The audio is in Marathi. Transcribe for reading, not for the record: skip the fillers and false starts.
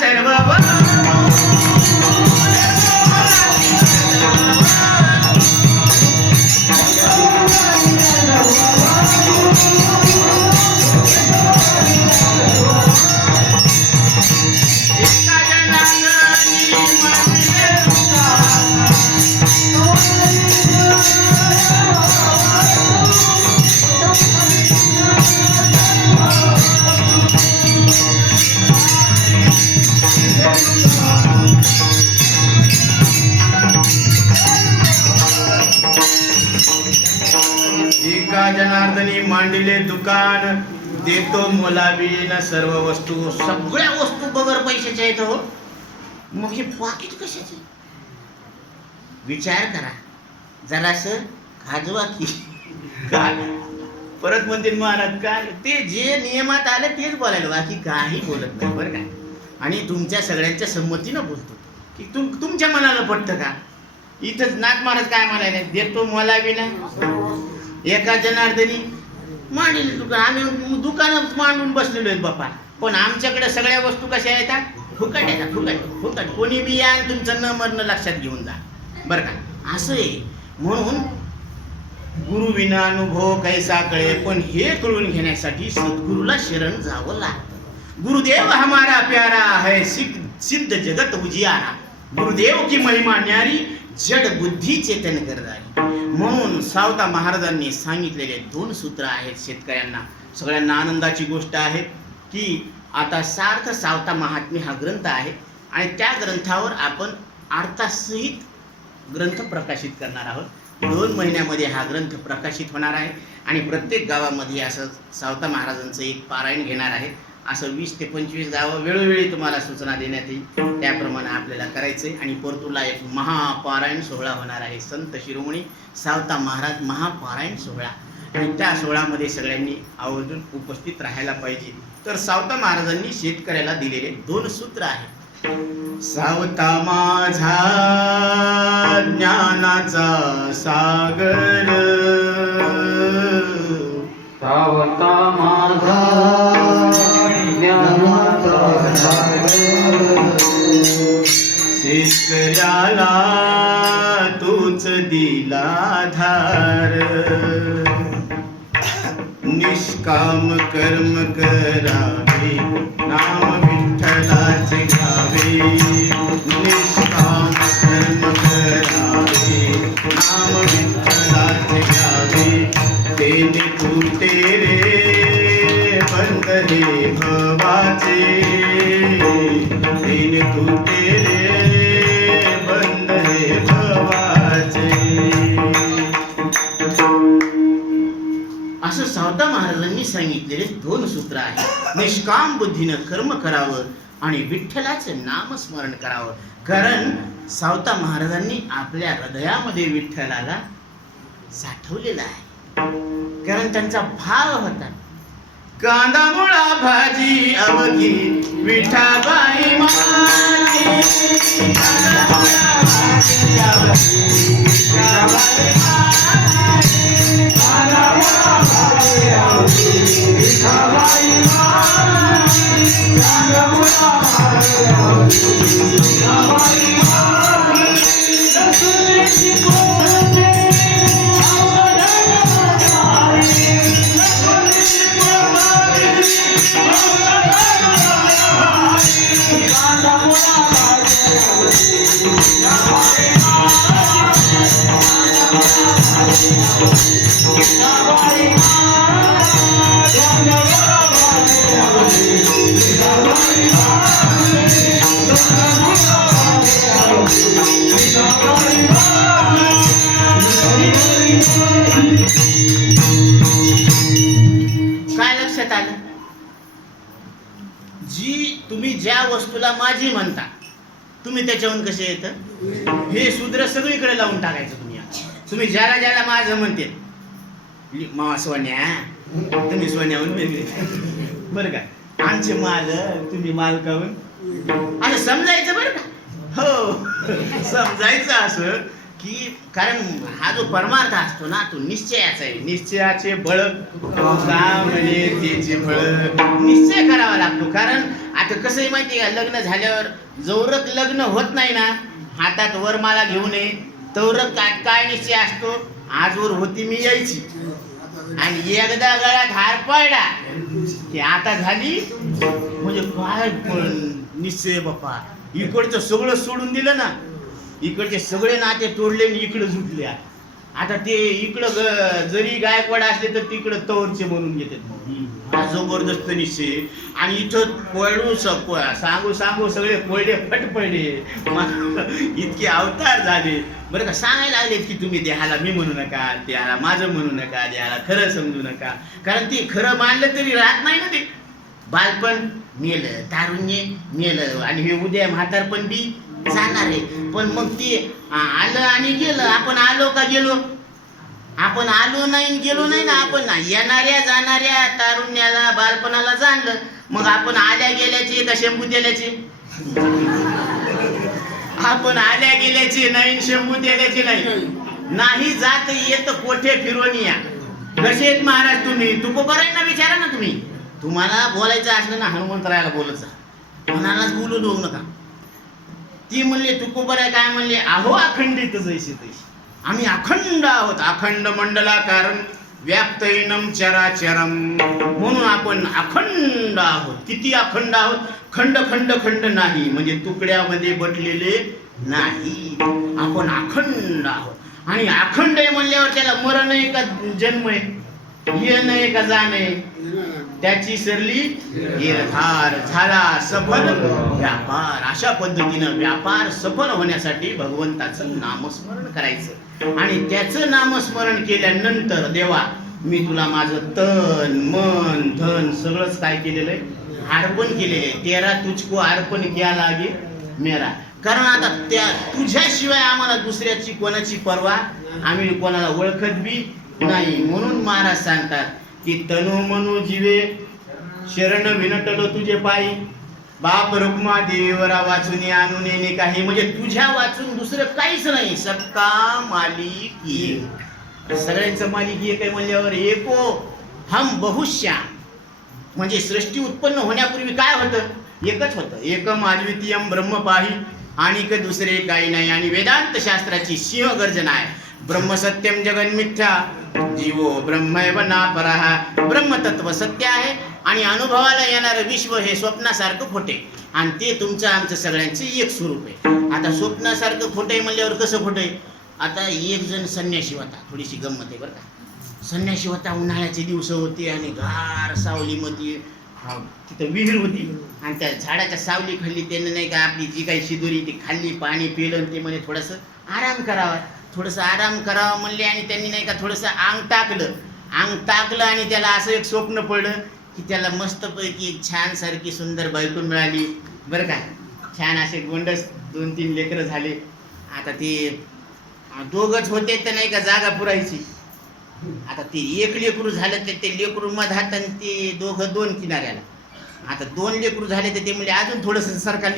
सर्व एका जनार्दनी मांडिले दुकान, देतो मोलावीन सर्व वस्तू. सगळ्या वस्तू बगर पैशाच्या आहेत हो. मग हे पाकिट कशाचे? विचार करा जरास, खाजवा की काय. परत म्हणते महाराज काय ते जे नियमात आलं तेच बोलायला, बाकी काही बोलत नाही बरं का. आणि तुमच्या सगळ्यांच्या संमतीनं बोलतो की तुमच्या मनाला पटतं का. इथंच नाथ महाराज काय म्हणाले, देतो मोलावीन एका जनार्दनी मांडलेली दुकान. आम्ही दुकानात मांडून बसलेलो आहेत बापा, पण आमच्याकडे सगळ्या वस्तू कशा येतात, फुकट येतात. फुकट फुकट. कोणी बी या तुमचं न मरण लक्षात घेऊन जा बरं का. असं आहे. म्हणून गुरु विना अनुभव कैसा कळे. पण हे कळून घेण्यासाठी सद्गुरूला शरण जावं लागतं. गुरुदेव हमारा प्यारा है, सिद्ध जगत उजियारा. गुरुदेव की महिमा न्यारी, जड बुद्धी चेतन करणारी. म्हणून सावता महाराजांनी सांगितलेले 2 सूत्र आहेत शेतकऱ्यांना. सगळ्यांना आनंदाची गोष्ट आहे की आता सार्थ सावता महात्म्य हा ग्रंथ आहे आणि त्या ग्रंथावर आपण अर्थासहित ग्रंथ प्रकाशित करणार आहोत. 2 महिन्यामध्ये हा ग्रंथ प्रकाशित होणार आहे आणि प्रत्येक गावामध्ये असं सावता महाराजांचं एक पारायण घेणार आहे. असं 20 ते 25 गावं वेळोवेळी तुम्हाला सूचना देण्यात येईल. त्याप्रमाणे आपल्याला करायचंय. आणि परतूरला एक महापारायण सोहळा होणार आहे. संत शिरोमणी सावता महाराज महापारायण सोहळा. आणि त्या सोहळ्यामध्ये सगळ्यांनी आवर्जून उपस्थित राहायला पाहिजे. तर सावता महाराजांनी शेतकऱ्याला दिलेले 2 सूत्र आहेत. सावता माझा ज्ञानाचा सागर, सावता माझा ज्ञानाचा सागर, शेतकऱ्याला तूच दिला धार. निष्काम कर्म करावे, नाम विठ्ठलाचे घ्यावे. निष्काम कर्म करावे, नाम विठ्ठलाचे घ्यावे. तेने तू तेरे बंद हे भवाचे, तेने तू तेरे बंद हे भवाचे. असं सावता महाराजांनी सांगितलेले 2 सूत्र आहेत. निष्काम बुद्धीनं कर्म करावं आणि विठ्ठलाचं नामस्मरण करावं. कारण सावता महाराजांनी आपल्या हृदयामध्ये विठ्ठलाला साठवलेला आहे. कारण त्यांचा भाव होता, कांदा मुळा भाजी अवघी विठाबाई माझी. कांदा मुळा भाजी अवघी विठाबाई माझी. कांदा मुळा भाजी अवघी विठाबाई माझी. कांदा मुळा भाजी अवघी विठाबाई माझी. रसुलीची कोणते काय लक्षात आलं? जी तुम्ही ज्या वस्तूला माझी म्हणता, तुम्ही त्याच्याहून कसे येतं हे सूत्र सगळीकडे लावून टाकायचं. तुम्ही ज्याला ज्याला माझं म्हणते, मा सोन्या तुम्ही सोन्याहून वेगळे बरं का, आमचे माल तुम्ही मालकाहून, असं समजायचं बरं का. हो समजायचं असं की कारण हा जो परमार्थ असतो ना तो निश्चयाचा आहे. निश्चयाचे बळ का म्हणे त्याचे बळ निश्चय करावा लागतो. कारण आता कसं आहे माहिती आहे का, लग्न झाल्यावर जवरक लग्न होत नाही ना, हातात वरमाला घेऊन ये तवरक काय निश्चय असतो, आजवर होती मी यायची, आणि एकदा गळ्यात हार पडला की आता झाली. म्हणजे काय पण निश्चय बाप्पा. इकडचं सगळं सोडून दिलं ना, इकडचे सगळे नाते तोडले आणि इकडं जुटले. आता ते इकडं जरी गायकवाड असले तर तिकडं तवरचे म्हणून घेतात. हा जबरदस्त निश्चय. आणि इथं पळू सांगू सांगू सगळे पळले फट पडले, इतके अवतार झाले बरं का. सांगायला लागलेत की तुम्ही देहाला मी म्हणू नका, देहाला माझं म्हणू नका, देहाला खरं समजू नका. कारण ते खरं मानलं तरी राहत नाही ना. ते बालपण मेलं, तारुण्य मेलं, आणि हे उद्या म्हातारपण बी जाणार आहे. पण मग ते आलं आणि गेलं. आपण आलो का गेलो? आपण आलो नाही गेलो नाही ना. आपण येणाऱ्या जाणाऱ्या तारुण्याला बालपणाला जाणलं. मग आपण आल्या गेल्याचे का शंभू दिल्याचे? आपण आल्या गेल्याचे नाही, शंभू दिल्याचे नाही जात येत कोठे फिरून या. कसे आहेत महाराज तुम्ही? तुकोबारांना विचारा ना तुम्ही. तुम्हाला बोलायचं असलं ना हनुमंतरायाला बोलत जा, कोणालाच बोलू देऊ नका. ती म्हणले तुकोबारा काय म्हणले, अहो अखंडित जैसे तैसे. आम्ही अखंड आहोत, अखंड मंडलाकारं व्याप्तैनम चराचरम. म्हणून आपण अखंड आहोत. किती अखंड आहोत? खंड खंड खंड नाही, म्हणजे तुकड्यामध्ये बटलेले नाही. आपण अखंड आहोत. आणि अखंड आहे म्हणल्यावर त्याला मरण आहे का जन्म आहे, येण आहे का जाण आहे? त्याची सरली गिरधार झाला सफल व्यापार. अशा पद्धतीनं व्यापार सफल होण्यासाठी भगवंताचं नामस्मरण करायचं. आणि त्याचं नामस्मरण केल्यानंतर देवा मी तुला माझं तन मन धन सगळंच काय केलेलं आहे, अर्पण केलेलं आहे. तेरा तुझको अर्पण किया लागे मेरा. कारण आता त्या तुझ्याशिवाय आम्हाला दुसऱ्याची कोणाची पर्वा, आम्ही कोणाला ओळखत बी नाही. म्हणून महाराज सांगतात की तनु मनु जीवे शरण विनटलो तुझे पायी, बाप रुक्मा देवरा वाचून आणून येणे काही. म्हणजे तुझ्या वाचून दुसरं काहीच नाही. सबका मालिक एक. सगळ्यांचं मालिक एक आहे म्हणल्यावर एको हम बहुश्याम. म्हणजे सृष्टी उत्पन्न होण्यापूर्वी काय होतं? एकच होतं. एकम अद्वितीयम ब्रह्म पाही, आणि दुसरे काही नाही. आणि वेदांत शास्त्राची सिंह गर्जना आहे, ब्रह्म सत्यम जगन मिथ्या जीवो ब्रह्मैव नापरः. ब्रह्मतत्व सत्य आहे आणि अनुभवाला येणारं विश्व हे स्वप्नासारखं खोटे. आणि ते तुमचं आमचं सगळ्यांचं एक स्वरूप आहे. आता स्वप्नासारखं खोटे म्हणल्यावर कसं खोटे? आता एक जण संन्याशी होता, थोडीशी गंमत आहे बरं का. संन्याशी होता, उन्हाळ्याचे दिवस होते आणि गार सावलीमध्ये तिथं विहीर होती, आणि त्या झाडाच्या सावली खाल्ली त्यानं नाही का आपली जी काही शिदोरी ती खाल्ली, पाणी पिलं. ते म्हणे थोडंसं आराम करावा, थोडंसं आराम करावं म्हणले. आणि त्यांनी नाही का थोडंसं अंग टाकलं आणि त्याला असं एक स्वप्न पडलं की त्याला मस्तपैकी एक छान सारखी सुंदर बायको मिळाली बरं का. छान असे गोंडस 2-3 लेकरं झाले. आता ते दोघंच होते तर नाही का जागा पुरायची. आता ते एक लेकरू झालं तर ते लेकरू मधात आणि ते दोघं 2 किनाऱ्याला. आता 2 लेकरू झाले तर ते म्हणजे अजून थोडंसं सरकार